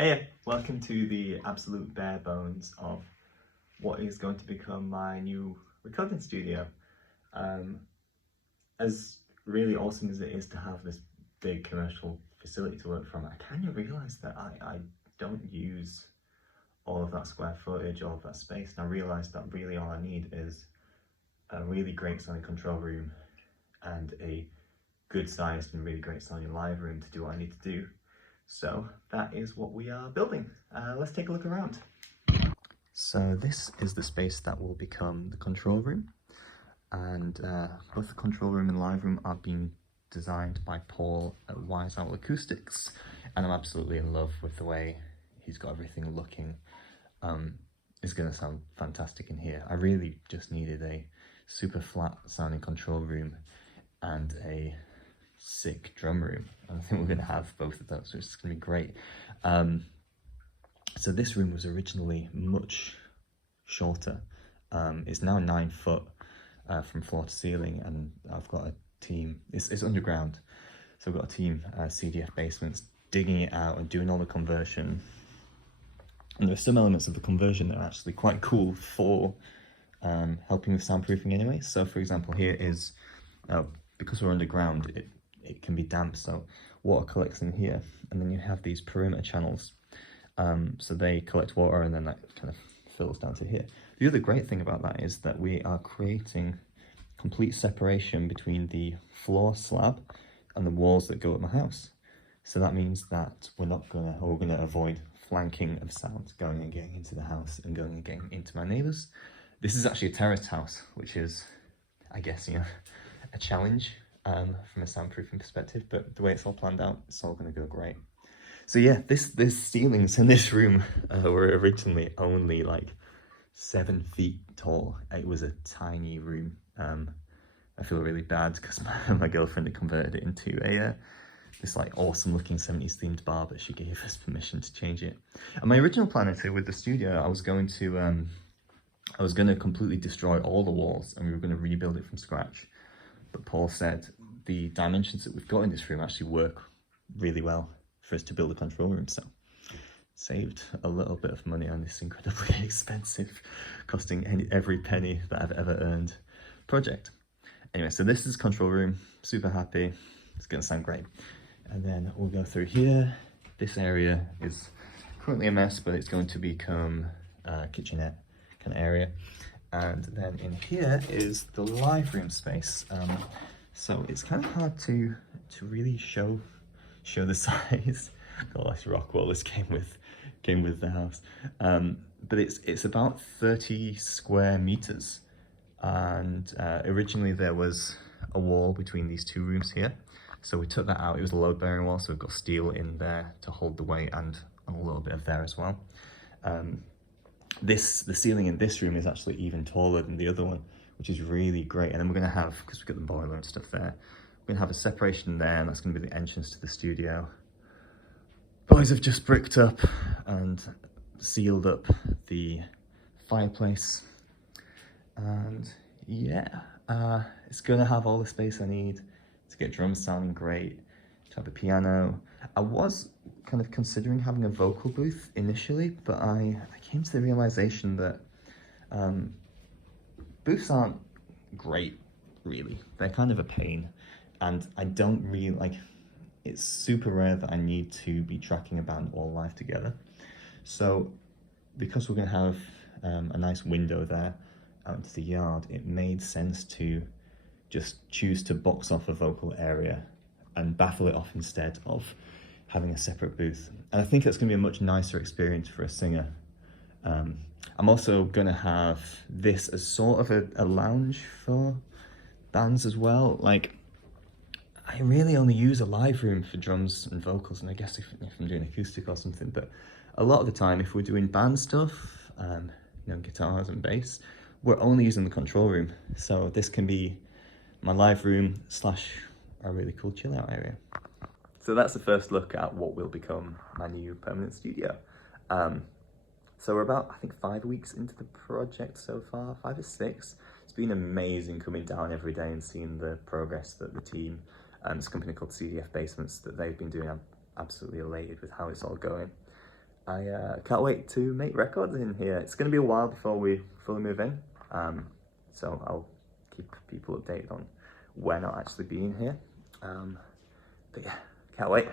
Hey, welcome to the absolute bare bones of what is going to become my new recording studio. Um, as really awesome as it is to have this big commercial facility to work from, I kind of realised that I don't use all of that square footage, all of that space, and I realised that really all I need is a really great sounding control room and a good sized and really great sounding live room to do what I need to do. So that is what we are building. Let's take a look around. So this is the space that will become the control room, and both the control room and live room are being designed by Paul at Wise Owl Acoustics, and I'm absolutely in love with the way he's got everything looking. It's going to sound fantastic in here. I really just needed a super flat sounding control room and a sick drum room, and I think we're going to have both of those, which is going to be great. So this room was originally much shorter. It's now 9 foot from floor to ceiling, and I've got a team, it's underground, so I've got a team, CDF Basements, digging it out and doing all the conversion. And there are some elements of the conversion that are actually quite cool for helping with soundproofing anyway. So for example, here is, because we're underground, it can be damp, so water collects in here, and then you have these perimeter channels. So they collect water and then that kind of fills down to here. The other great thing about that is that we are creating complete separation between the floor slab and the walls that go up my house. So that means that we're going to avoid flanking of sound going and getting into the house and going and getting into my neighbours. This is actually a terraced house, which is, I guess, a challenge from a soundproofing perspective, but the way it's all planned out, it's all going to go great. So yeah, this ceilings in this room were originally only like 7 feet tall. It was a tiny room. I feel really bad because my girlfriend had converted it into this like awesome looking 70s themed bar, but she gave us permission to change it. And my original plan with the studio, I was going to completely destroy all the walls and we were going to rebuild it from scratch. But Paul said the dimensions that we've got in this room actually work really well for us to build a control room, so saved a little bit of money on this incredibly expensive, costing every penny that I've ever earned project. Anyway, so this is control room, super happy, it's gonna sound great. And then we'll go through here. This area is currently a mess, but it's going to become a kitchenette kind of area. And then in here is the live room space. So it's kind of hard to really show the size. Oh, this rock wall this came with the house. But it's about 30 square meters, and originally there was a wall between these two rooms here, so we took that out. It was a load bearing wall, so we've got steel in there to hold the weight, and a little bit of there as well. The ceiling in this room is actually even taller than the other one, which is really great. And then we're going to have, because we've got the boiler and stuff there, we're going to have a separation there, and that's going to be the entrance to the studio. Boys have just bricked up and sealed up the fireplace, and yeah, it's going to have all the space I need to get drums sounding great, to have a piano. I was kind of considering having a vocal booth initially, but I came to the realization that booths aren't great, really. They're kind of a pain, and I don't really like, it's super rare that I need to be tracking a band all live together. So because we're going to have a nice window there out into the yard, it made sense to just choose to box off a vocal area and baffle it off instead of having a separate booth. And I think that's going to be a much nicer experience for a singer. I'm also going to have this as sort of a lounge for bands as well. Like, I really only use a live room for drums and vocals, and I guess if I'm doing acoustic or something, but a lot of the time if we're doing band stuff, guitars and bass, we're only using the control room. So this can be my live room / a really cool chill out area. So that's the first look at what will become my new permanent studio. So we're about, I think, 5 weeks into the project so far, 5 or 6. It's been amazing coming down every day and seeing the progress that the team, this company called CDF Basements, that they've been doing. I'm absolutely elated with how it's all going. I can't wait to make records in here. It's going to be a while before we fully move in, so I'll keep people updated on when I'll actually be in here. But yeah, can't wait.